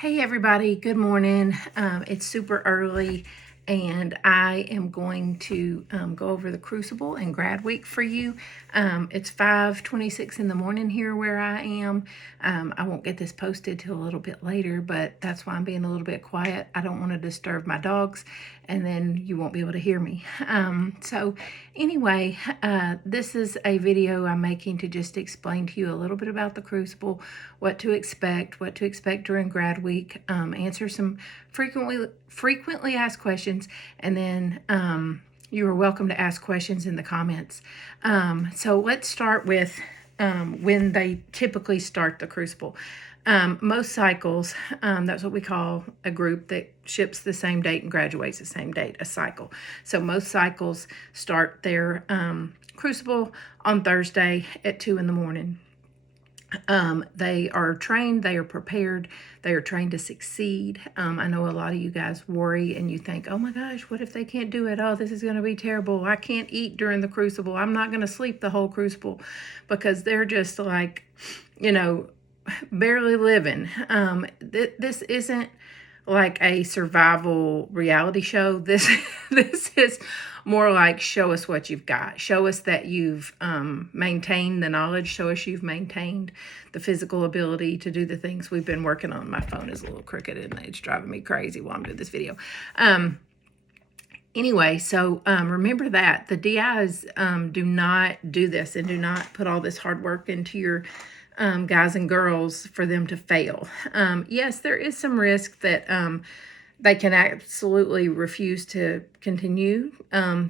Hey everybody, good morning. It's super early and I am going to go over the Crucible and grad week for you. It's 5:26 in the morning here where I am. I won't get this posted till a little bit later, but that's why I'm being a little bit quiet. I don't want to disturb my dogs and then you won't be able to hear me. So anyway, this is a video I'm making to just explain to you a little bit about the Crucible, what to expect during grad week, answer some frequently asked questions, and then you are welcome to ask questions in the comments. So let's start with when they typically start the Crucible. Most cycles, that's what we call a group that ships the same date and graduates the same date, a cycle. So most cycles start their Crucible on Thursday at 2 in the morning. They are trained, they are prepared, they are trained to succeed. I know a lot of you guys worry and you think, oh my gosh, what if they can't do it? Oh, this is going to be terrible. I can't eat during the Crucible. I'm not going to sleep the whole Crucible, because they're just like, barely living. This isn't like a survival reality show. This is more like, show us what you've got. Show us that you've maintained the knowledge. Show us you've maintained the physical ability to do the things we've been working on. My phone is a little crooked and it's driving me crazy while I'm doing this video. Anyway, so remember that the DIs do not do this and do not put all this hard work into your guys and girls for them to fail. Yes, there is some risk that they can absolutely refuse to continue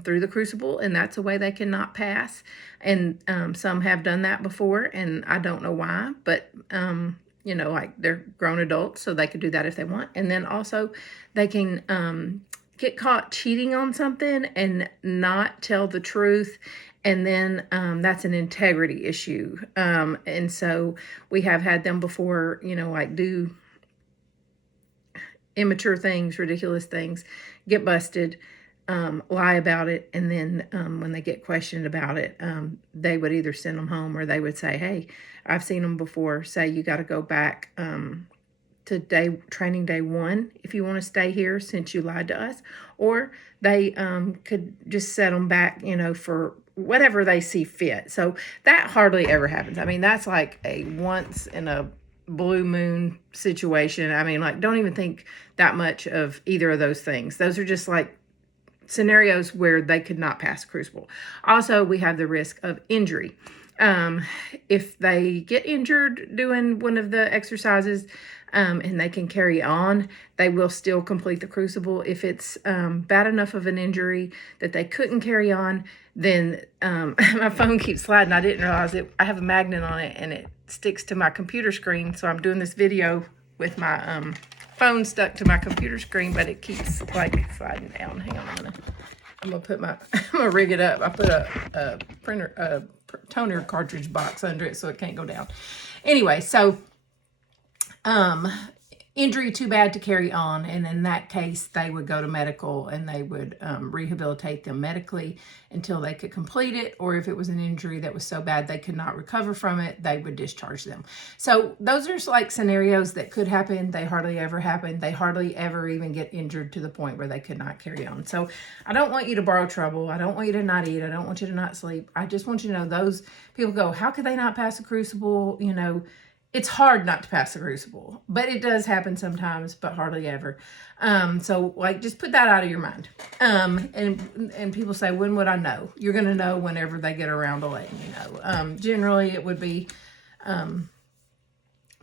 through the Crucible, and that's a way they cannot pass. And some have done that before, and I don't know why, but like, they're grown adults, so they could do that if they want. And then also they can get caught cheating on something and not tell the truth, and then that's an integrity issue. And so we have had them before, like, do immature things, ridiculous things, get busted, lie about it, and then when they get questioned about it, they would either send them home, or they would say, hey, I've seen them before say, you got to go back to training day 1 if you want to stay here since you lied to us. Or they could just set them back, for whatever they see fit. So that hardly ever happens. I mean, that's like a once in a blue moon situation. I mean, like, don't even think that much of either of those things. Those are just like scenarios where they could not pass Crucible. Also, we have the risk of injury. If they get injured doing one of the exercises, and they can carry on, they will still complete the Crucible. If it's bad enough of an injury that they couldn't carry on, then my phone keeps sliding. I didn't realize it. I have a magnet on it and it sticks to my computer screen. So I'm doing this video with my phone stuck to my computer screen, but it keeps like sliding down. Hang on, I'm gonna rig it up. I put a toner cartridge box under it so it can't go down. Anyway, so injury too bad to carry on, and in that case they would go to medical and they would rehabilitate them medically until they could complete it. Or if it was an injury that was so bad they could not recover from it, they would discharge them. So those are like scenarios that could happen. They hardly ever happen. They hardly ever even get injured to the point where they could not carry on. So I don't want you to borrow trouble. I don't want you to not eat. I don't want you to not sleep. I just want you to know, those people go, how could they not pass a Crucible? It's hard not to pass the Crucible, but it does happen sometimes, but hardly ever. So like, just put that out of your mind. And people say, when would I know? You're going to know whenever they get around to letting you know. Generally it would be,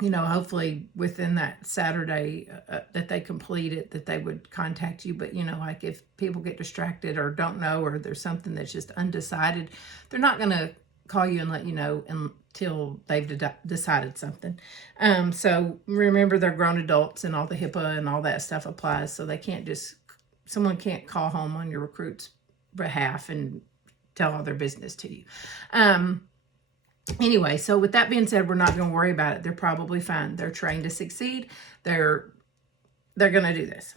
hopefully within that Saturday that they complete it, that they would contact you. But, like, if people get distracted or don't know, or there's something that's just undecided, they're not going to call you and let you know until they've decided something. So remember, they're grown adults and all the HIPAA and all that stuff applies. So someone can't call home on your recruit's behalf and tell all their business to you. Anyway, so with that being said, we're not going to worry about it. They're probably fine. They're trained to succeed. They're they're going to do this.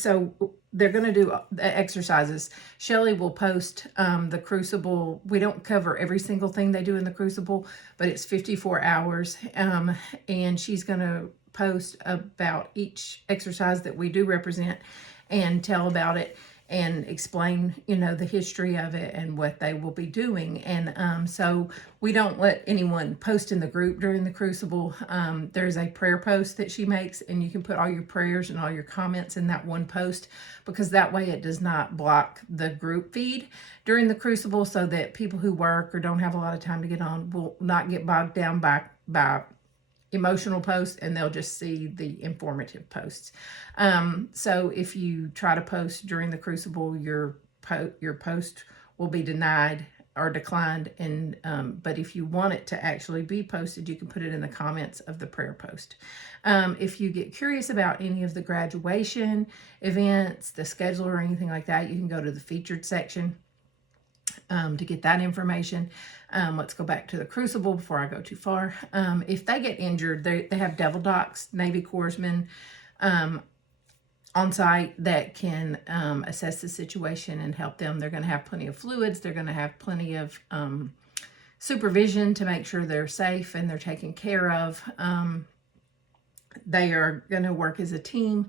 So they're going to do the exercises. Shelly will post the Crucible. We don't cover every single thing they do in the Crucible, but it's 54 hours. And she's going to post about each exercise that we do represent and tell about it and explain, the history of it and what they will be doing. And so we don't let anyone post in the group during the Crucible. There's a prayer post that she makes, and you can put all your prayers and all your comments in that one post, because that way it does not block the group feed during the Crucible, so that people who work or don't have a lot of time to get on will not get bogged down by emotional posts, and they'll just see the informative posts. So if you try to post during the Crucible, your post will be denied or declined. And but if you want it to actually be posted, you can put it in the comments of the prayer post. If you get curious about any of the graduation events, the schedule, or anything like that, you can go to the featured section to get that information. Let's go back to the Crucible before I go too far. If they get injured, they have Devil Docs, Navy Corpsmen on site that can assess the situation and help them. They're going to have plenty of fluids. They're going to have plenty of supervision to make sure they're safe and they're taken care of. They are going to work as a team.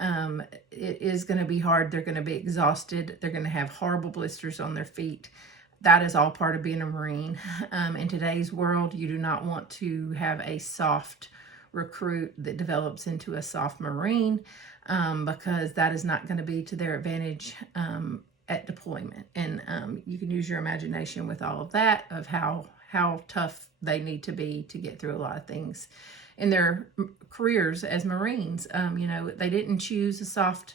It is going to be hard. They're going to be exhausted. They're going to have horrible blisters on their feet. That is all part of being a Marine. In today's world, you do not want to have a soft recruit that develops into a soft Marine, because that is not going to be to their advantage at deployment. And you can use your imagination with all of that, of how tough they need to be to get through a lot of things in their careers as Marines. They didn't choose a soft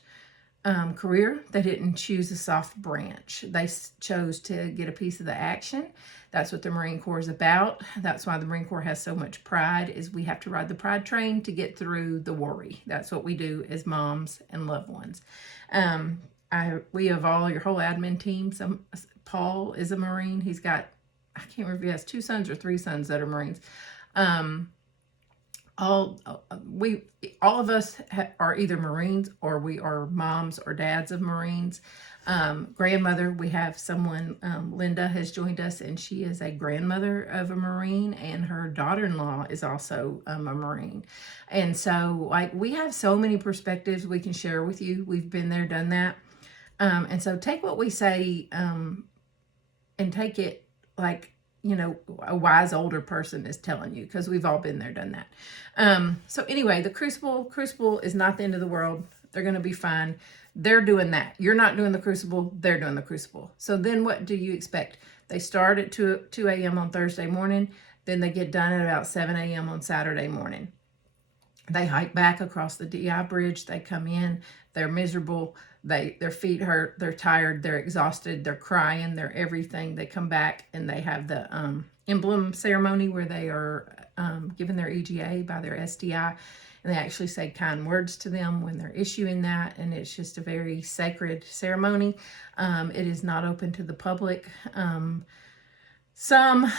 career. They didn't choose a soft branch. They chose to get a piece of the action. That's what the Marine Corps is about. That's why the Marine Corps has so much pride, is we have to ride the pride train to get through the worry. That's what we do as moms and loved ones. We have your whole admin team. Paul is a Marine. He's got, I can't remember if he has 2 sons or 3 sons that are Marines. All of us are either Marines, or we are moms or dads of Marines. Grandmother, we have someone, Linda has joined us, and she is a grandmother of a Marine, and her daughter-in-law is also a Marine. And so we have so many perspectives we can share with you. We've been there, done that. And so take what we say and take it like, a wise older person is telling you, because we've all been there, done that. So anyway, the Crucible is not the end of the world. They're going to be fine. They're doing that. You're not doing the Crucible. They're doing the Crucible. So then what do you expect? They start at 2 a.m. on Thursday morning. Then they get done at about 7 a.m. on Saturday morning. They hike back across the DI bridge. They come in. They're miserable. Their feet hurt. They're tired. They're exhausted. They're crying. They're everything. They come back and they have the emblem ceremony where they are given their EGA by their SDI. And they actually say kind words to them when they're issuing that. And it's just a very sacred ceremony. It is not open to the public. Some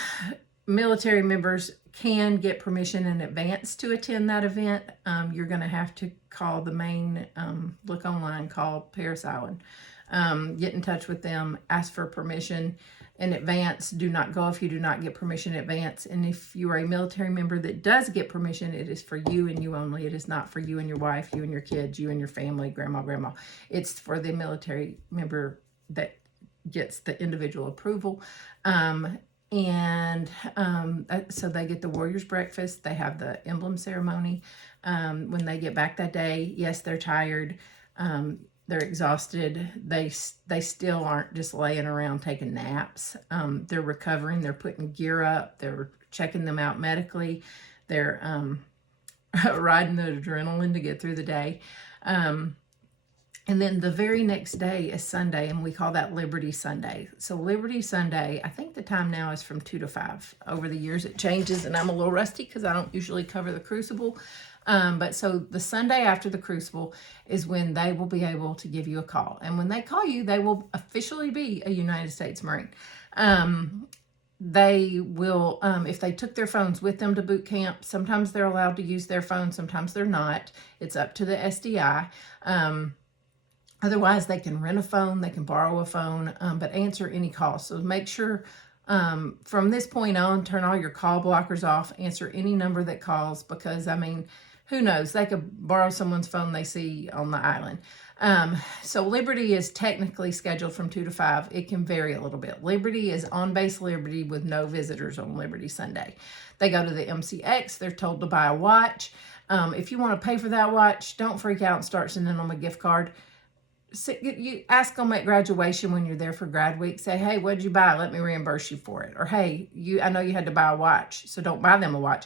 military members can get permission in advance to attend that event. You're going to have to call the main, look online, call Paris Island, get in touch with them, ask for permission in advance. Do not go if you do not get permission in advance. And if you are a military member that does get permission, it is for you and you only. It is not for you and your wife, you and your kids, you and your family, grandma. It's for the military member that gets the individual approval. So they get the Warriors breakfast. They have the emblem ceremony. When they get back that day, yes, they're tired. They're exhausted. They still aren't just laying around taking naps. They're recovering. They're putting gear up. They're checking them out medically. They're riding the adrenaline to get through the day. And then the very next day is Sunday, and we call that Liberty Sunday. So Liberty Sunday, I think the time now is from 2 to 5. Over the years it changes, and I'm a little rusty because I don't usually cover the Crucible. But so the Sunday after the Crucible is when they will be able to give you a call. And when they call you, they will officially be a United States Marine. they will, if they took their phones with them to boot camp, sometimes they're allowed to use their phone, sometimes they're not. It's up to the SDI. Otherwise, they can rent a phone, they can borrow a phone, but answer any calls. So make sure from this point on, turn all your call blockers off, answer any number that calls, because, I mean, who knows? They could borrow someone's phone they see on the island. So Liberty is technically scheduled from 2 to 5. It can vary a little bit. Liberty is on base Liberty with no visitors on Liberty Sunday. They go to the MCX. They're told to buy a watch. If you want to pay for that watch, don't freak out and start sending them a gift card. You ask them at graduation when you're there for grad week, say, hey, what'd you buy? Let me reimburse you for it. Or, hey, I know you had to buy a watch, so don't buy them a watch.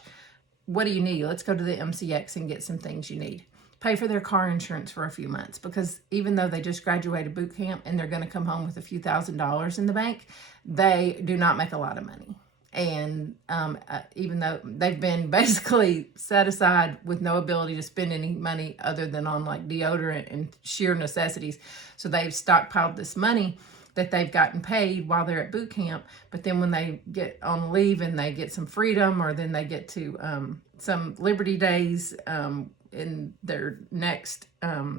What do you need? Let's go to the MCX and get some things you need. Pay for their car insurance for a few months, because even though they just graduated boot camp and they're going to come home with a few $1,000s in the bank, they do not make a lot of money. And even though they've been basically set aside with no ability to spend any money other than on like deodorant and sheer necessities, so they've stockpiled this money that they've gotten paid while they're at boot camp. But then when they get on leave and they get some freedom, or then they get to some Liberty days in their next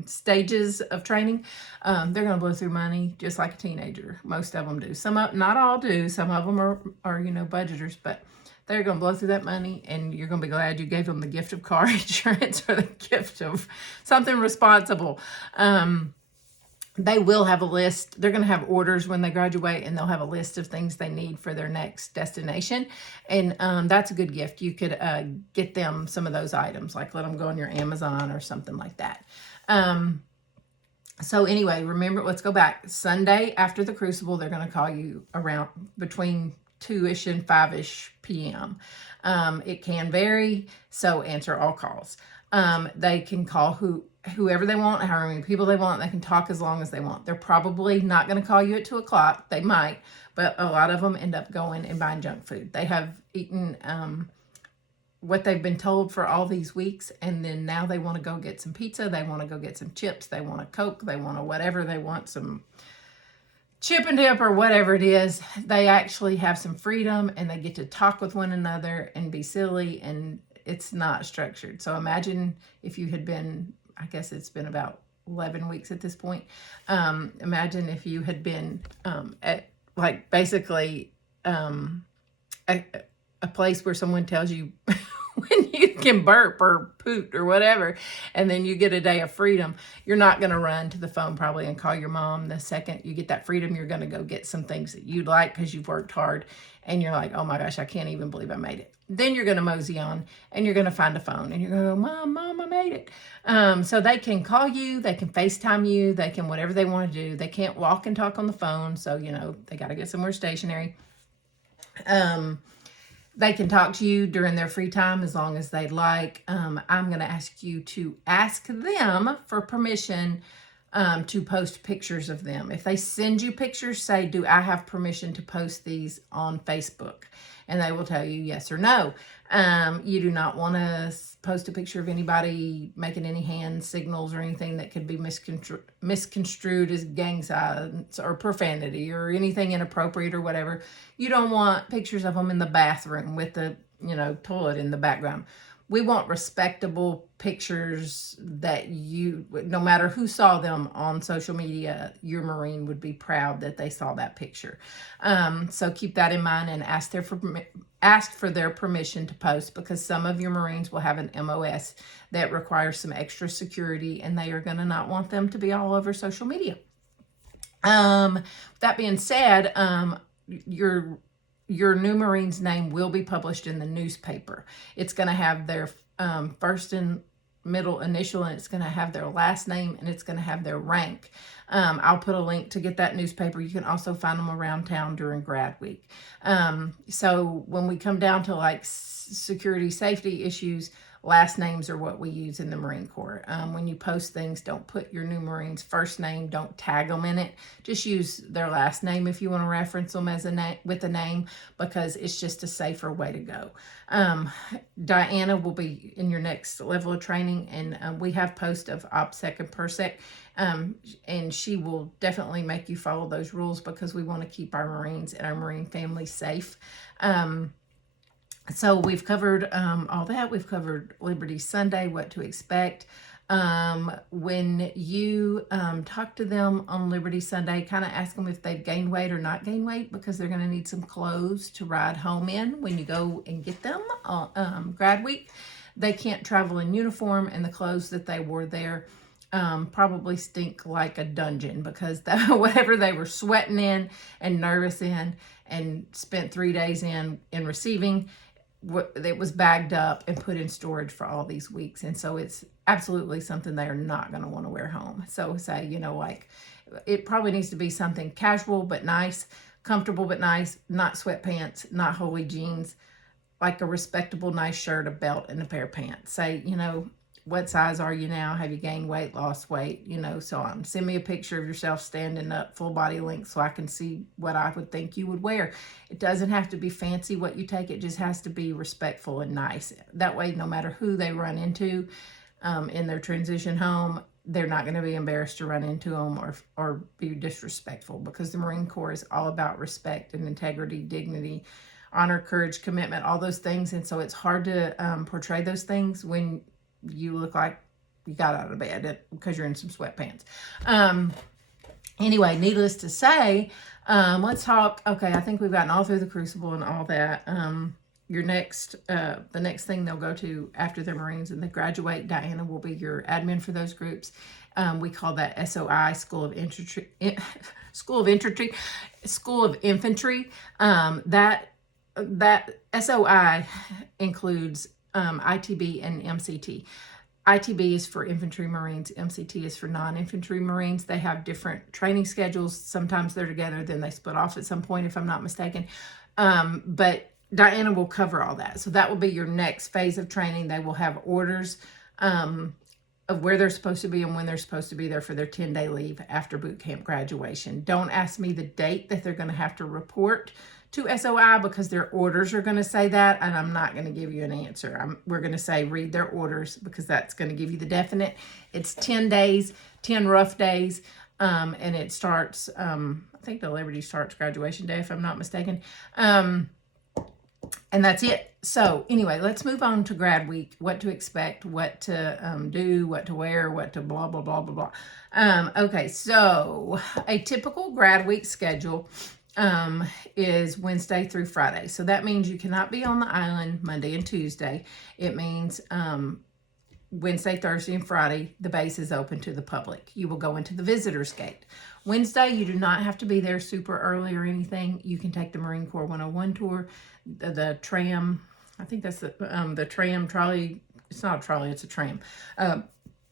stages of training, they're going to blow through money just like a teenager. Most of them do. Not all do. Some of them are budgeters, but they're going to blow through that money, and you're going to be glad you gave them the gift of car insurance or the gift of something responsible. They will have a list. They're going to have orders when they graduate, and they'll have a list of things they need for their next destination. And that's a good gift. You could get them some of those items, like let them go on your Amazon or something like that. So anyway, remember, let's go back. Sunday after the Crucible, they're going to call you around between 2-ish and 5-ish p.m. It can vary, so answer all calls. They can call whoever they want, however many people they want. They can talk as long as they want. They're probably not going to call you at 2 o'clock. They might, but a lot of them end up going and buying junk food. They have eaten what they've been told for all these weeks, and then now they want to go get some pizza. They want to go get some chips. They want a Coke. They want a whatever. They want some chip and dip or whatever it is. They actually have some freedom, and they get to talk with one another and be silly, and it's not structured. So imagine if you had been, I guess it's been about 11 weeks at this point. Imagine if you had been at like basically a place where someone tells you when you can burp or poot or whatever, and then you get a day of freedom. You're not going to run to the phone probably and call your mom. The second you get that freedom, you're going to go get some things that you'd like because you've worked hard, and you're like, oh my gosh, I can't even believe I made it. Then you're going to mosey on, and you're going to find a phone, and you're going to go, Mom, I made it. So they can call you, they can FaceTime you, they can whatever they want to do. They can't walk and talk on the phone, so, they got to get somewhere stationary. They can talk to you during their free time as long as they'd like. I'm going to ask you to ask them for permission to post pictures of them. If they send you pictures, say, do I have permission to post these on Facebook? And they will tell you yes or no. You do not want to post a picture of anybody making any hand signals or anything that could be misconstrued as gang signs or profanity or anything inappropriate or whatever. You don't want pictures of them in the bathroom with the, toilet in the background. We want respectable pictures that no matter who saw them on social media, your Marine would be proud that they saw that picture. So keep that in mind and ask for their permission to post, because some of your Marines will have an MOS that requires some extra security, and they are going to not want them to be all over social media. That being said, your new Marine's name will be published in the newspaper. It's going to have their first and middle initial, and it's going to have their last name, and it's going to have their rank. I'll put a link to get that newspaper. You can also find them around town during grad week. So when we come down to like security safety issues, last names are what we use in the Marine Corps. When you post things, don't put your new Marine's first name. Don't tag them in it. Just use their last name if you want to reference them as with a name, because it's just a safer way to go. Diana will be in your next level of training, and we have post of OPSEC and PERSEC, and she will definitely make you follow those rules, because we want to keep our Marines and our Marine families safe. So we've covered all that. We've covered Liberty Sunday, what to expect. When you talk to them on Liberty Sunday, kind of ask them if they've gained weight or not gained weight, because they're going to need some clothes to ride home in when you go and get them grad week. They can't travel in uniform, and the clothes that they wore there probably stink like a dungeon, because whatever they were sweating in and nervous in and spent 3 days in receiving, it was bagged up and put in storage for all these weeks. And so it's absolutely something they are not going to want to wear home. So say, like, it probably needs to be something casual but nice, comfortable but nice, not sweatpants, not holey jeans, like a respectable, nice shirt, a belt, and a pair of pants. Say, what size are you now? Have you gained weight, lost weight, so on. Send me a picture of yourself standing up full body length so I can see what I would think you would wear. It doesn't have to be fancy what you take. It just has to be respectful and nice. That way, no matter who they run into in their transition home, they're not going to be embarrassed to run into them or be disrespectful, because the Marine Corps is all about respect and integrity, dignity, honor, courage, commitment, all those things. And so it's hard to portray those things when you look like you got out of bed because you're in some sweatpants. Anyway, needless to say, let's talk. Okay, I think we've gotten all through the Crucible and all that. The next thing they'll go to after their Marines and they graduate, Diana will be your admin for those groups. We call that SOI, School of Infantry. That SOI includes ITB and MCT. ITB is for infantry Marines. MCT is for non-infantry Marines. They have different training schedules. Sometimes they're together, then they split off at some point, if I'm not mistaken. But Diana will cover all that. So that will be your next phase of training. They will have orders of where they're supposed to be and when they're supposed to be there for their 10-day leave after boot camp graduation. Don't ask me the date that they're going to have to report to SOI, because their orders are going to say that, and I'm not going to give you an answer. We're going to say read their orders, because that's going to give you the definite. It's 10 days, 10 rough days, and it starts, I think the Liberty starts graduation day, if I'm not mistaken. And that's it. So anyway, let's move on to grad week, what to expect, what to do, what to wear, what to blah, blah, blah, blah, blah. Okay, so a typical grad week schedule is Wednesday through Friday. So that means you cannot be on the island Monday and Tuesday. It means Wednesday, Thursday, and Friday, the base is open to the public. You will go into the visitor's gate. Wednesday, you do not have to be there super early or anything. You can take the Marine Corps 101 tour, the tram. I think that's the tram trolley. It's not a trolley, it's a tram.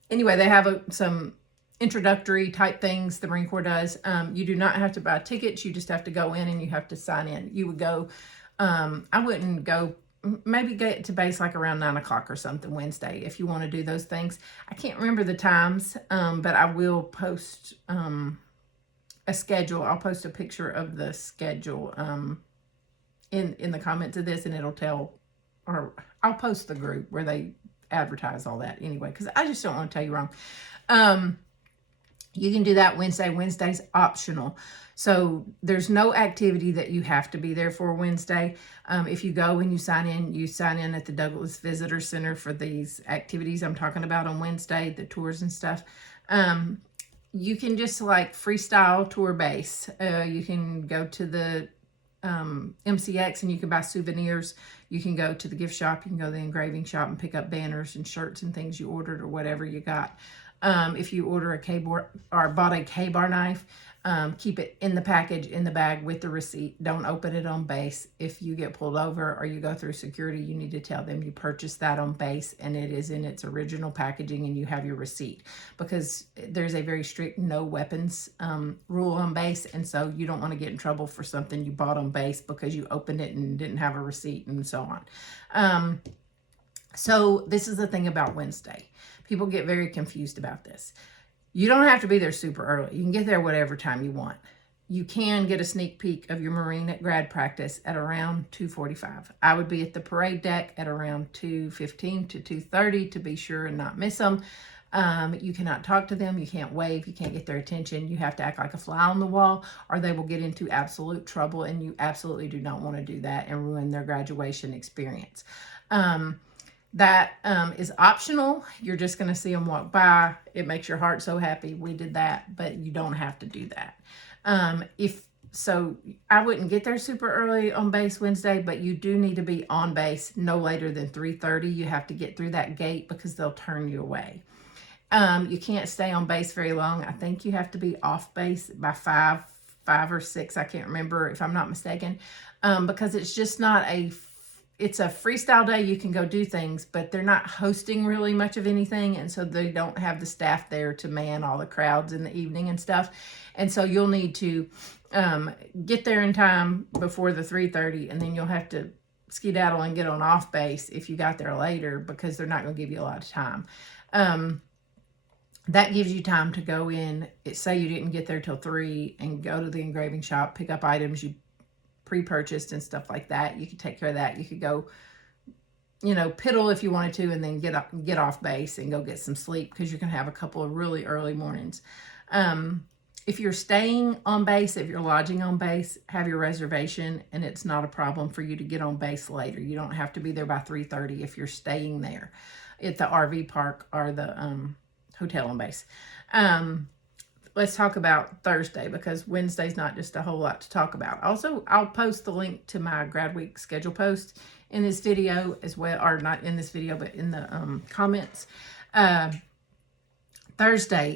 Anyway, they have some introductory type things the Marine Corps does. You do not have to buy tickets. You just have to go in and you have to sign in. You would go, I wouldn't go, maybe get to base like around 9 o'clock or something Wednesday if you want to do those things. I can't remember the times, but I will post a schedule. I'll post a picture of the schedule in the comments of this, and it'll tell, or I'll post the group where they advertise all that anyway, because I just don't want to tell you wrong. You can do that Wednesday. Wednesday's optional. So there's no activity that you have to be there for Wednesday. If you go and you sign in at the Douglas Visitor Center for these activities I'm talking about on Wednesday, the tours and stuff. You can just like freestyle tour base. You can go to the MCX and you can buy souvenirs. You can go to the gift shop. You can go to the engraving shop and pick up banners and shirts and things you ordered or whatever you got. If you order a K-bar or bought a K-bar knife, keep it in the package, in the bag with the receipt. Don't open it on base. If you get pulled over or you go through security, you need to tell them you purchased that on base and it is in its original packaging and you have your receipt, because there's a very strict no weapons rule on base, and so you don't want to get in trouble for something you bought on base because you opened it and didn't have a receipt and so on. So this is the thing about Wednesday. People get very confused about this. You don't have to be there super early. You can get there whatever time you want. You can get a sneak peek of your Marine at grad practice at around 2:45. I would be at the parade deck at around 2:15 to 2:30 to be sure and not miss them. You cannot talk to them. You can't wave. You can't get their attention. You have to act like a fly on the wall, or they will get into absolute trouble, and you absolutely do not want to do that and ruin their graduation experience. That is optional. You're just going to see them walk by. It makes your heart so happy. We did that, but you don't have to do that. If so, I wouldn't get there super early on base Wednesday, but you do need to be on base no later than 3:30. You have to get through that gate because they'll turn you away. You can't stay on base very long. I think you have to be off base by 5 or 6. I can't remember if I'm not mistaken, because it's just not it's a freestyle day. You can go do things, but they're not hosting really much of anything. And so they don't have the staff there to man all the crowds in the evening and stuff. And so you'll need to get there in time before the 3:30, and then you'll have to skedaddle and get on off base if you got there later, because they're not going to give you a lot of time. That gives you time to go in, say you didn't get there till 3, and go to the engraving shop, pick up items you pre-purchased and stuff like that. You could take care of that. You could go, piddle if you wanted to, and then get off base and go get some sleep, because you're going to have a couple of really early mornings. If you're staying on base, if you're lodging on base, have your reservation, and it's not a problem for you to get on base later. You don't have to be there by 3:30 if you're staying there at the RV park or the hotel on base. Let's talk about Thursday, because Wednesday's not just a whole lot to talk about. Also, I'll post the link to my grad week schedule post in this video as well, or not in this video, but in the comments. Thursday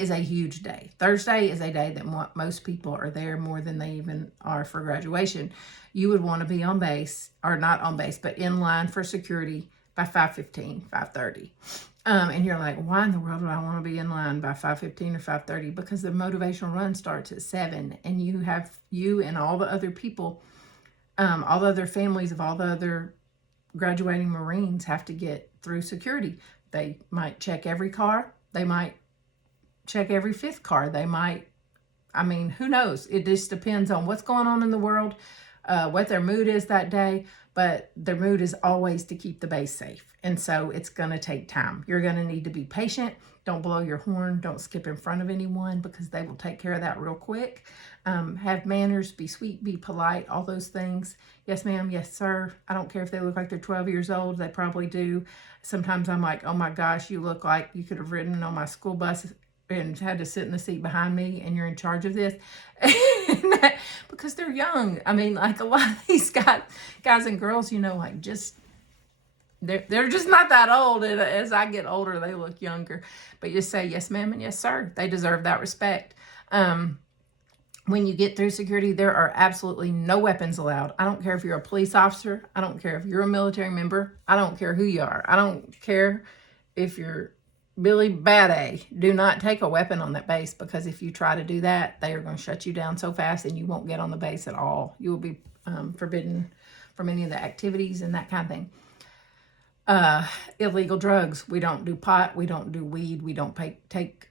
is a huge day. Thursday is a day that most people are there more than they even are for graduation. You would want to be on base, or not on base, but in line for security by 5:15, 5:30. And you're like, why in the world do I want to be in line by 5:15 or 5:30? Because the motivational run starts at 7, and you and all the other people, all the other families of all the other graduating Marines have to get through security. They might check every car. They might check every 5th car. They might, who knows? It just depends on what's going on in the world, what their mood is that day. But their mood is always to keep the base safe. And so it's going to take time. You're going to need to be patient. Don't blow your horn. Don't skip in front of anyone, because they will take care of that real quick. Have manners, be sweet, be polite, all those things. Yes, ma'am. Yes, sir. I don't care if they look like they're 12 years old. They probably do. Sometimes I'm like, oh my gosh, you look like you could have ridden on my school bus and had to sit in the seat behind me, and you're in charge of this. Because they're young. Like a lot of these guys and girls, they're just not that old. And as I get older, they look younger. But you say yes, ma'am, and yes, sir. They deserve that respect. When you get through security, there are absolutely no weapons allowed. I don't care if you're a police officer. I don't care if you're a military member. I don't care who you are. I don't care if you're Billy Bad A. Do not take a weapon on that base, because if you try to do that, they are going to shut you down so fast and you won't get on the base at all. You will be forbidden from any of the activities and that kind of thing. Illegal drugs. We don't do pot. We don't do weed. We don't take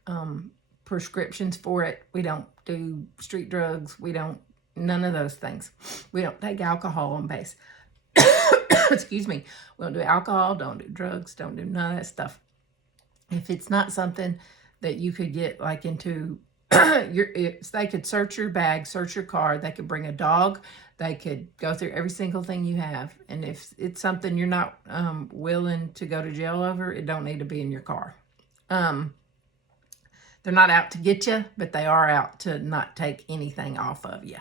prescriptions for it. We don't do street drugs. None of those things. We don't take alcohol on base. Excuse me. We don't do alcohol. Don't do drugs. Don't do none of that stuff. If it's not something that you could get into, they could search your bag, search your car. They could bring a dog. They could go through every single thing you have. And if it's something you're not willing to go to jail over, it don't need to be in your car. They're not out to get you, but they are out to not take anything off of you.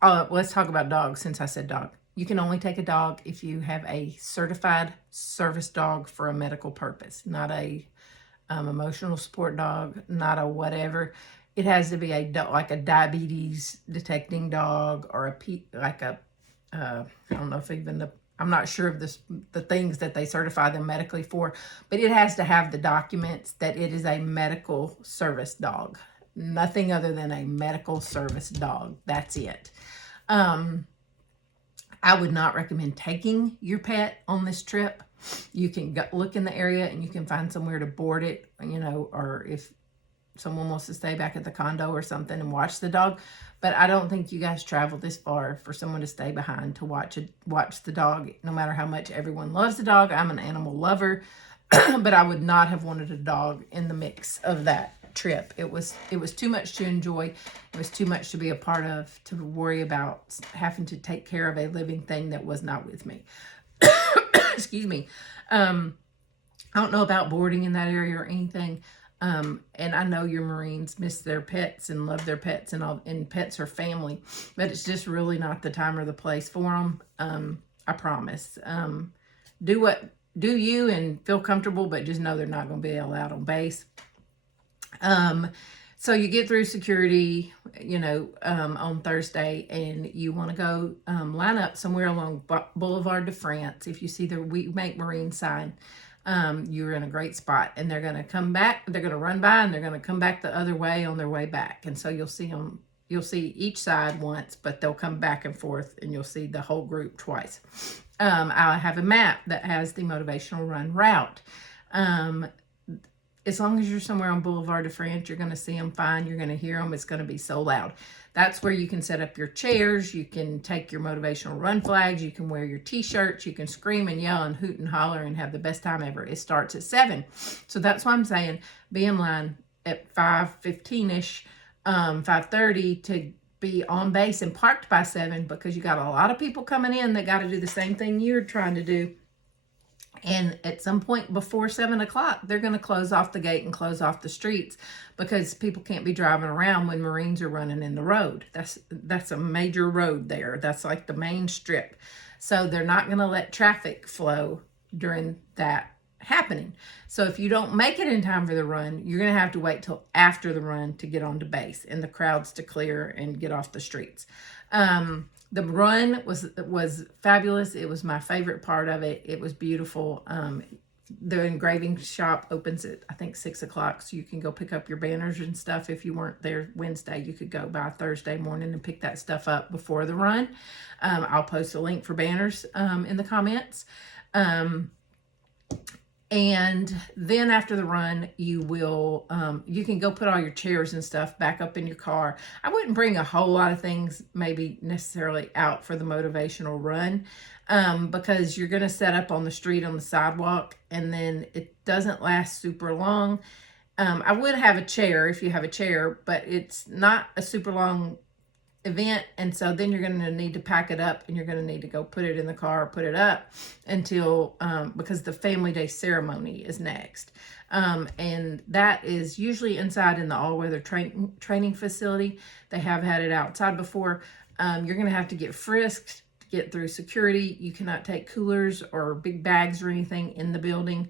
Let's talk about dogs, since I said dog. You can only take a dog if you have a certified service dog for a medical purpose, not a emotional support dog, not a whatever. It has to be like a diabetes detecting dog, or I don't know if even I'm not sure of the things that they certify them medically for, but it has to have the documents that it is a medical service dog. Nothing other than a medical service dog. That's it. I would not recommend taking your pet on this trip. You can go, look in the area and you can find somewhere to board it, or if someone wants to stay back at the condo or something and watch the dog. But I don't think you guys travel this far for someone to stay behind to watch the dog, no matter how much everyone loves the dog. I'm an animal lover, but I would not have wanted a dog in the mix of that trip. It was too much to enjoy. It was too much to be a part of, to worry about having to take care of a living thing that was not with me. Excuse me. I don't know about boarding in that area or anything. And I know your Marines miss their pets and love their pets and pets are family, but it's just really not the time or the place for them. I promise. Do you and feel comfortable, but just know they're not going to be allowed on base. So you get through security, on Thursday, and you want to go line up somewhere along Boulevard de France. If you see the We Make Marine sign, you're in a great spot, and they're going to come back. They're going to run by, and they're going to come back the other way on their way back. And so you'll see them. You'll see each side once, but they'll come back and forth, and you'll see the whole group twice. I have a map that has the motivational run route. As long as you're somewhere on Boulevard de France, you're going to see them fine. You're going to hear them. It's going to be so loud. That's where you can set up your chairs. You can take your motivational run flags. You can wear your t-shirts. You can scream and yell and hoot and holler and have the best time ever. It starts at 7. So that's why I'm saying be in line at 5:15-ish, 5:30 to be on base and parked by 7, because you got a lot of people coming in that got to do the same thing you're trying to do. And at some point before 7 o'clock, they're going to close off the gate and close off the streets, because people can't be driving around when Marines are running in the road. That's a major road there. That's like the main strip. So they're not going to let traffic flow during that happening. So if you don't make it in time for the run, you're going to have to wait till after the run to get onto base and the crowds to clear and get off the streets. The run was fabulous. It was my favorite part of it. It was beautiful. The engraving shop opens at, I think, 6 o'clock, so you can go pick up your banners and stuff. If you weren't there Wednesday, you could go by Thursday morning and pick that stuff up before the run. I'll post a link for banners in the comments. And then after the run, you can go put all your chairs and stuff back up in your car. I wouldn't bring a whole lot of things maybe necessarily out for the motivational run, because you're going to set up on the street on the sidewalk, and then it doesn't last super long. I would have a chair if you have a chair, but it's not a super long event, and so then you're going to need to pack it up, and you're going to need to go put it in the car or put it up until because the family day ceremony is next, and that is usually inside in the all-weather training facility. They have had it outside before. You're going to have to get frisked to get through security. You cannot take coolers or big bags or anything in the building.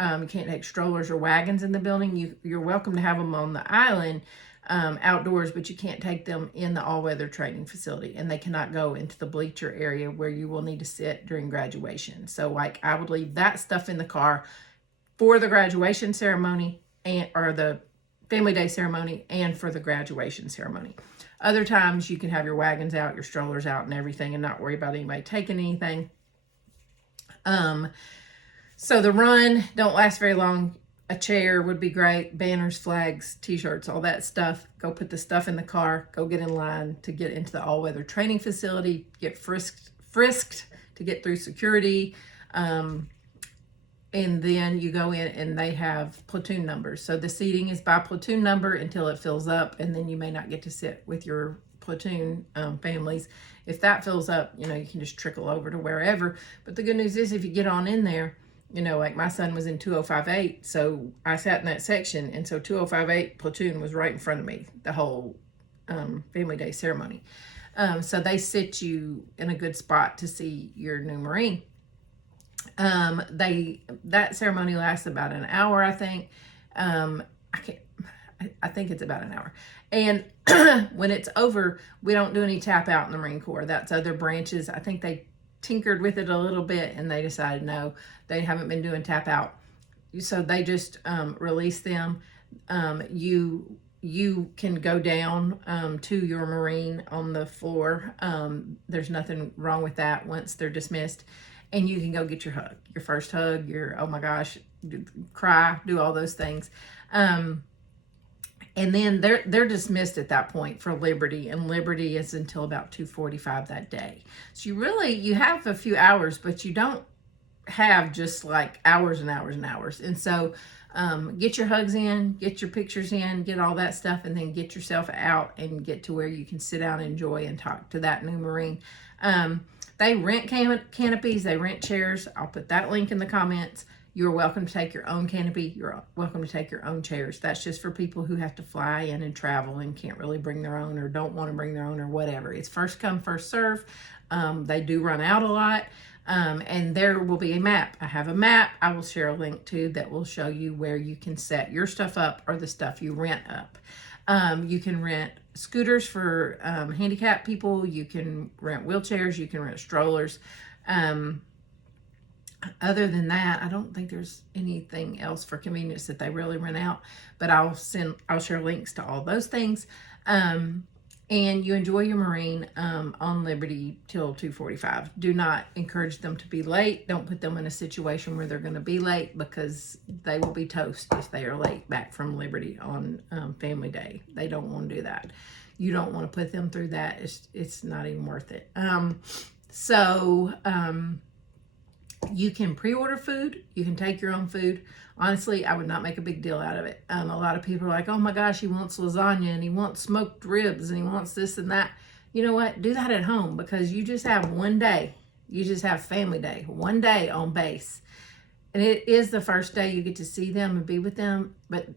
You can't take strollers or wagons in the building. You're welcome to have them on the island outdoors, but you can't take them in the all-weather training facility, and they cannot go into the bleacher area where you will need to sit during graduation. So like, I would leave that stuff in the car for the graduation ceremony or the family day ceremony and for the graduation ceremony. Other times you can have your wagons out, your strollers out and everything, and not worry about anybody taking anything. So the run don't last very long. A chair would be great. Banners, flags, t-shirts, all that stuff. Go put the stuff in the car. Go get in line to get into the all-weather training facility. Get frisked to get through security. And then you go in and they have platoon numbers. So the seating is by platoon number until it fills up, and then you may not get to sit with your platoon families. If that fills up, you can just trickle over to wherever. But the good news is, if you get on in there, like my son was in 2058, so I sat in that section, and so 2058 platoon was right in front of me the whole family day ceremony. So they sit you in a good spot to see your new Marine. That ceremony lasts about an hour, I think. I think it's about an hour. And when it's over, we don't do any tap out in the Marine Corps. That's other branches. I think they tinkered with it a little bit, and they decided no, they haven't been doing tap out, so they just release them. You you can go down to your Marine on the floor. There's nothing wrong with that once they're dismissed. And you can go get your hug, your first hug, your, oh my gosh, cry, do all those things. And then they're dismissed at that point for Liberty, and Liberty is until about 2:45 that day. So you have a few hours, but you don't have just like hours and hours and hours. And so get your hugs in, get your pictures in, get all that stuff, and then get yourself out and get to where you can sit down and enjoy and talk to that new Marine. They rent canopies, they rent chairs. I'll put that link in the comments. You're welcome to take your own canopy. You're welcome to take your own chairs. That's just for people who have to fly in and travel and can't really bring their own or don't want to bring their own or whatever. It's first come, first serve. They do run out a lot. And there will be a map. I have a map I will share a link to that will show you where you can set your stuff up or the stuff you rent up. You can rent scooters for handicapped people. You can rent wheelchairs. You can rent strollers. Other than that, I don't think there's anything else for convenience that they really rent out, but I'll share links to all those things. And you enjoy your Marine on Liberty till 2:45. Do not encourage them to be late. Don't put them in a situation where they're going to be late, because they will be toast if they are late back from Liberty on Family Day. They don't want to do that. You don't want to put them through that. It's not even worth it. You can pre-order food. You can take your own food. Honestly, I would not make a big deal out of it. A lot of people are like, oh my gosh, he wants lasagna and he wants smoked ribs and he wants this and that. You know what? Do that at home, because you just have one day. You just have Family Day, one day on base. And it is the first day you get to see them and be with them. But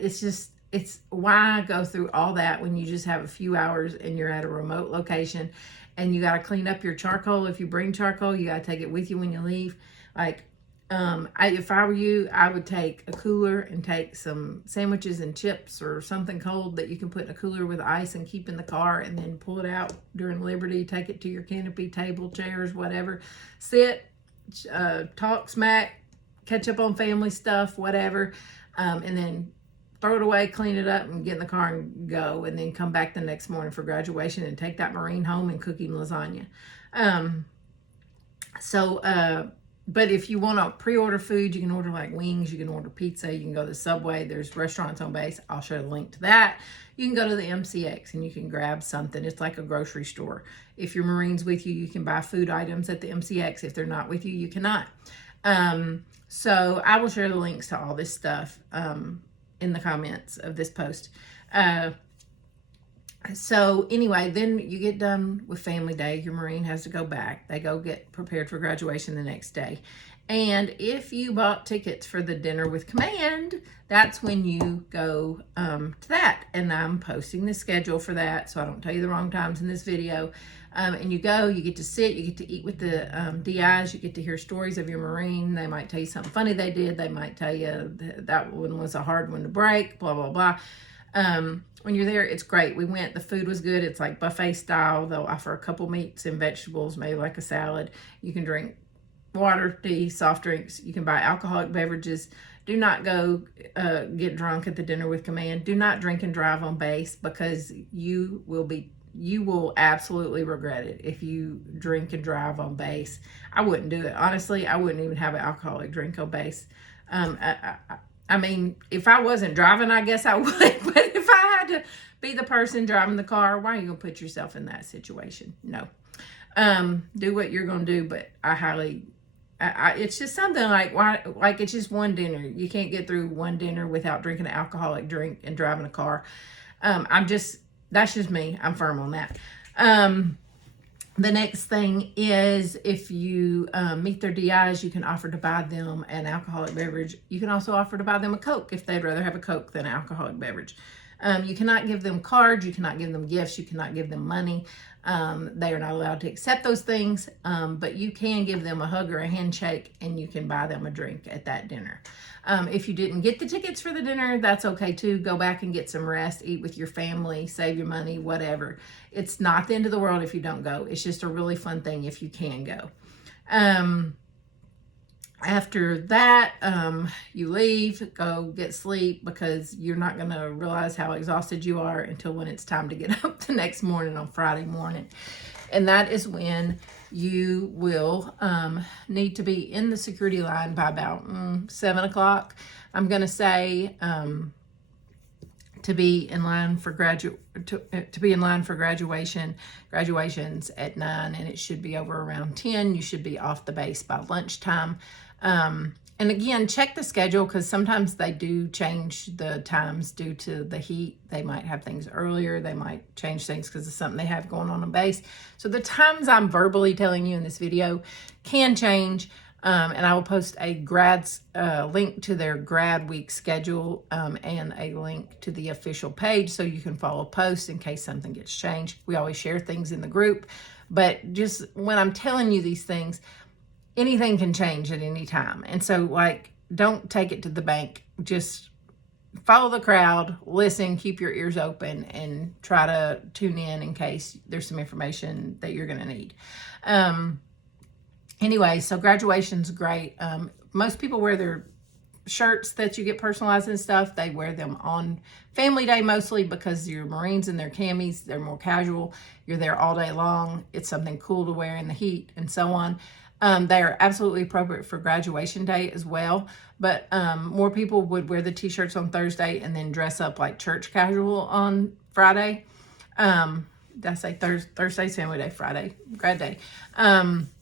it's why go through all that when you just have a few hours and you're at a remote location. And you got to clean up your charcoal. If you bring charcoal, you got to take it with you when you leave. Like, if I were you, I would take a cooler and take some sandwiches and chips or something cold that you can put in a cooler with ice and keep in the car, and then pull it out during Liberty. Take it to your canopy, table, chairs, whatever. Sit, talk smack, catch up on family stuff, whatever. And then throw it away, clean it up, and get in the car and go, and then come back the next morning for graduation and take that Marine home and cook him lasagna. But if you want to pre-order food, you can order like wings, you can order pizza, you can go to the Subway. There's restaurants on base. I'll share the link to that. You can go to the MCX and you can grab something. It's like a grocery store. If your Marine's with you, you can buy food items at the MCX. If they're not with you, you cannot. So I will share the links to all this stuff in the comments of this post. So anyway, then you get done with Family Day. Your Marine has to go back. They go get prepared for graduation the next day. And if you bought tickets for the dinner with command, that's when you go to that. And I'm posting the schedule for that, so I don't tell you the wrong times in this video. And you go, you get to sit, you get to eat with the DIs, you get to hear stories of your Marine. They might tell you something funny they did. They might tell you that one was a hard one to break, blah, blah, blah. When you're there, it's great. We went, the food was good. It's like buffet style. They'll offer a couple meats and vegetables, maybe like a salad. You can drink water, tea, soft drinks. You can buy alcoholic beverages. Do not go get drunk at the dinner with command. Do not drink and drive on base, because you will absolutely regret it if you drink and drive on base. I wouldn't do it. Honestly, I wouldn't even have an alcoholic drink on base. I mean, if I wasn't driving, I guess I would. But if I had to be the person driving the car, why are you going to put yourself in that situation? No. Do what you're going to do, but it's just something like it's just one dinner. You can't get through one dinner without drinking an alcoholic drink and driving a car. That's just me. I'm firm on that. The next thing is, if you meet their DIs, you can offer to buy them an alcoholic beverage. You can also offer to buy them a Coke if they'd rather have a Coke than an alcoholic beverage. You cannot give them cards. You cannot give them gifts. You cannot give them money. They are not allowed to accept those things, but you can give them a hug or a handshake, and you can buy them a drink at that dinner. If you didn't get the tickets for the dinner, that's okay too. Go back and get some rest, eat with your family, save your money, whatever. It's not the end of the world if you don't go. It's just a really fun thing if you can go. After that, you leave, go get sleep, because you're not going to realize how exhausted you are until when it's time to get up the next morning on Friday morning. And that is when you will need to be in the security line by about 7 o'clock. I'm going to say to be in line for graduations at 9, and it should be over around 10. You should be off the base by lunchtime. And again, check the schedule, because sometimes they do change the times due to the heat. They might have things earlier. They might change things because of something they have going on base. So the times I'm verbally telling you in this video can change. And I will post a link to their grad week schedule and a link to the official page, so you can follow posts in case something gets changed. We always share things in the group, but just when I'm telling you these things, anything can change at any time. And so, like, don't take it to the bank. Just follow the crowd, listen, keep your ears open, and try to tune in case there's some information that you're going to need. Anyway, so graduation's great. Most people wear their shirts that you get personalized and stuff. They wear them on family day mostly, because you're Marines in their camis. They're more casual. You're there all day long. It's something cool to wear in the heat and so on. They are absolutely appropriate for graduation day as well. But more people would wear the t-shirts on Thursday and then dress up like church casual on Friday. Did I say Thursday's family day, Friday, grad day?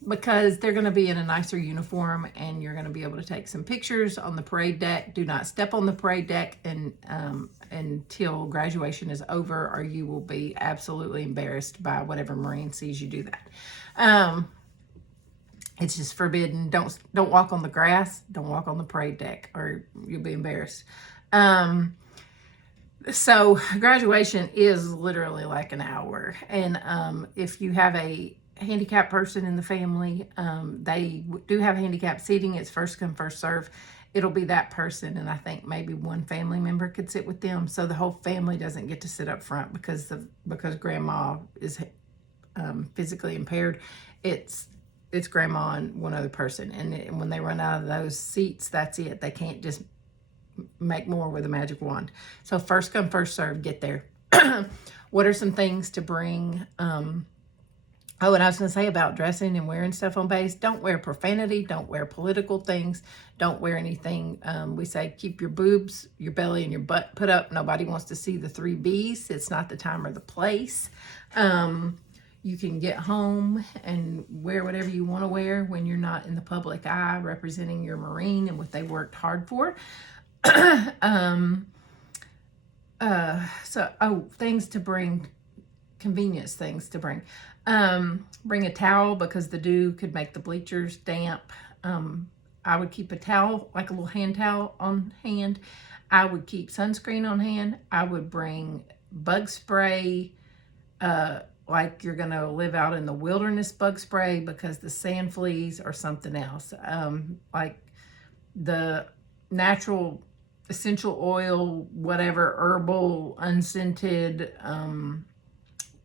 Because they're going to be in a nicer uniform, and you're going to be able to take some pictures on the parade deck. Do not step on the parade deck until graduation is over, or you will be absolutely embarrassed by whatever Marine sees you do that. It's just forbidden. Don't walk on the grass. Don't walk on the parade deck, or you'll be embarrassed. So graduation is literally like an hour. And if you have a handicapped person in the family, they do have handicapped seating. It's first come, first serve. It'll be that person, and I think maybe one family member could sit with them. So the whole family doesn't get to sit up front because grandma is physically impaired. It's grandma and one other person. And when they run out of those seats, that's it. They can't just make more with a magic wand. So first come, first serve, get there. What are some things to bring? And I was going to say about dressing and wearing stuff on base. Don't wear profanity. Don't wear political things. Don't wear anything. We say keep your boobs, your belly, and your butt put up. Nobody wants to see the 3 Bs. It's not the time or the place. You can get home and wear whatever you want to wear when you're not in the public eye representing your Marine and what they worked hard for. Things to bring, convenience things to bring. Bring a towel, because the dew could make the bleachers damp. I would keep a towel, like a little hand towel on hand. I would keep sunscreen on hand. I would bring bug spray, like you're going to live out in the wilderness bug spray, because the sand fleas are something else. Like the natural essential oil, whatever, herbal, unscented,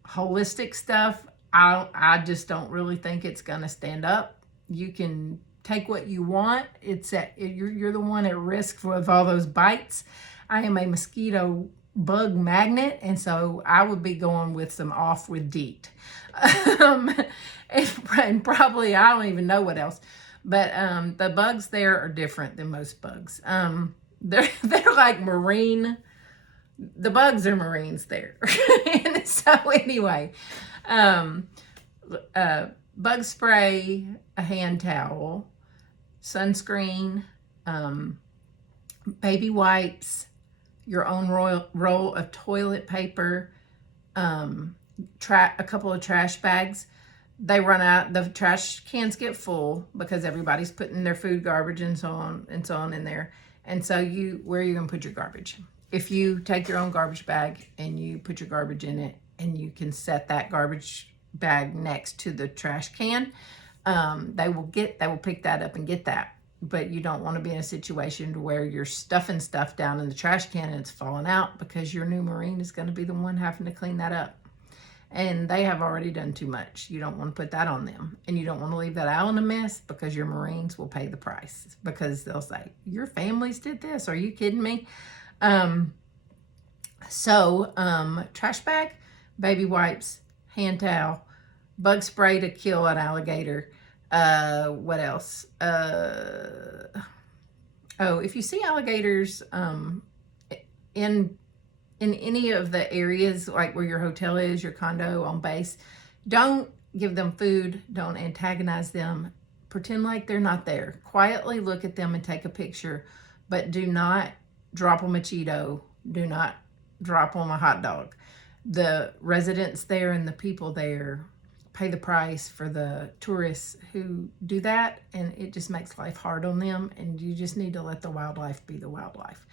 holistic stuff, I just don't really think it's going to stand up. You can take what you want. You're the one at risk with all those bites. I am a mosquito bug magnet, and so I would be going with some off with DEET. And probably, I don't even know what else. But the bugs there are different than most bugs. They're like Marine. The bugs are Marines there. And so anyway, bug spray, a hand towel, sunscreen, baby wipes, your own roll of toilet paper, a couple of trash bags. They run out, the trash cans get full because everybody's putting their food, garbage, and so on in there. And so where are you going to put your garbage? If you take your own garbage bag and you put your garbage in it, and you can set that garbage bag next to the trash can, they will pick that up and get that. But you don't want to be in a situation to where you're stuffing stuff down in the trash can and it's falling out, because your new Marine is going to be the one having to clean that up. and they have already done too much. You don't want to put that on them, and you don't want to leave that island a mess, because your Marines will pay the price, because they'll say, your families did this. Are you kidding me? Trash bag, baby wipes, hand towel, bug spray to kill an alligator. What else? If you see alligators in any of the areas, like where your hotel is, your condo, on base, don't give them food. Don't antagonize them. Pretend like they're not there. Quietly look at them and take a picture, but do not drop them a Cheeto. Do not drop them a hot dog. The residents there and the people there pay the price for the tourists who do that, and it just makes life hard on them, and you just need to let the wildlife be the wildlife.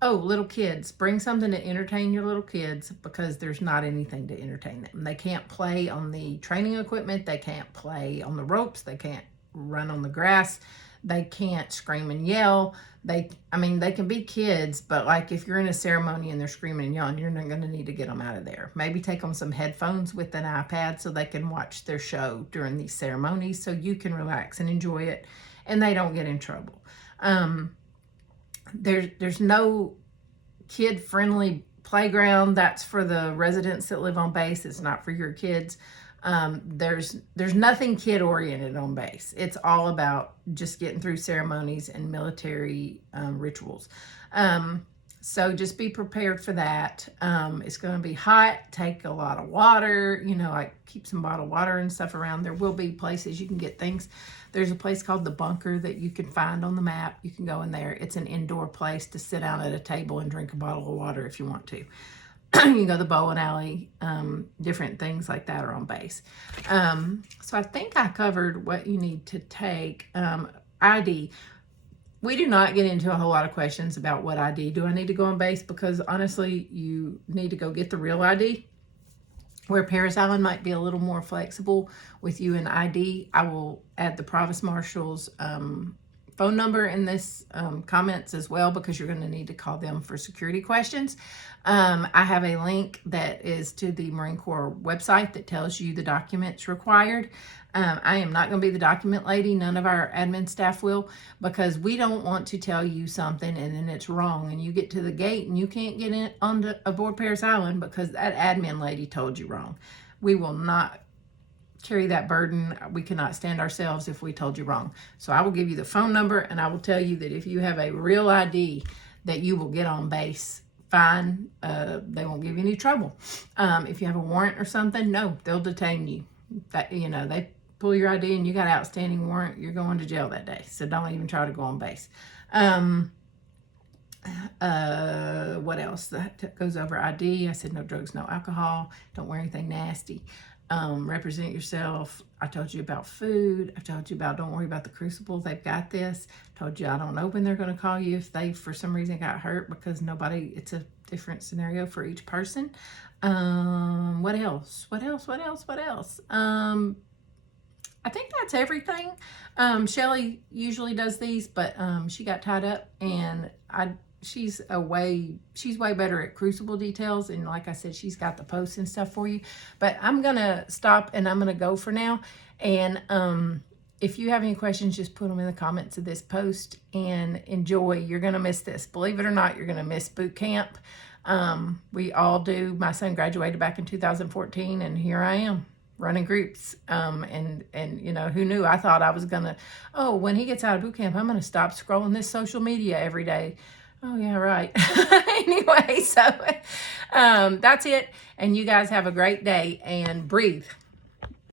Little kids, bring something to entertain your little kids, because there's not anything to entertain them. They can't play on the training equipment. They can't play on the ropes. They can't run on the grass. They can't scream and yell. They can be kids, but like if you're in a ceremony and they're screaming and yelling, you're not going to need to get them out of there. Maybe take them some headphones with an iPad so they can watch their show during these ceremonies, so you can relax and enjoy it, and they don't get in trouble. There's no kid-friendly playground. That's for the residents that live on base. It's not for your kids. There's nothing kid-oriented on base. It's all about just getting through ceremonies and military rituals. So just be prepared for that. It's going to be hot. Take a lot of water. Like keep some bottled water and stuff around. There will be places you can get things. There's a place called the Bunker that you can find on the map. You can go in there. It's an indoor place to sit down at a table and drink a bottle of water if you want to. You can go to the bowling alley. Different things like that are on base. So I think I covered what you need to take. ID. We do not get into a whole lot of questions about what ID do I need to go on base, because honestly, you need to go get the real ID. Where Parris Island might be a little more flexible with you and ID, I will add the Provost Marshal's phone number in this comments as well, because you're going to need to call them for security questions. I have a link that is to the Marine Corps website that tells you the documents required. I am not going to be the document lady. None of our admin staff will, because we don't want to tell you something and then it's wrong and you get to the gate and you can't get in aboard Parris Island because that admin lady told you wrong. We will not carry that burden. We cannot stand ourselves if we told you wrong. So I will give you the phone number, and I will tell you that if you have a real ID, that you will get on base fine. They won't give you any trouble. If you have a warrant or something, no, they'll detain you. They pull your ID and you got an outstanding warrant, you're going to jail that day. So don't even try to go on base. What else? That goes over ID. I said no drugs, no alcohol. Don't wear anything nasty. Represent yourself. I told you about food. I told you about don't worry about the Crucible. They've got this. Told you I don't know when they're going to call you if they for some reason got hurt, because it's a different scenario for each person. What else? I think that's everything. Shelly usually does these, but she got tied up, and she's way better at Crucible details, and like I said, she's got the posts and stuff for you. But I'm gonna stop and I'm gonna go for now, and if you have any questions, just put them in the comments of this post, and enjoy. You're gonna miss this, believe it or not. You're gonna miss boot camp. We all do. My son graduated back in 2014, and here I am running groups. And who knew? I thought I was gonna, when he gets out of boot camp, I'm gonna stop scrolling this social media every day. Oh yeah, right. Anyway, so that's it. And you guys have a great day, and breathe.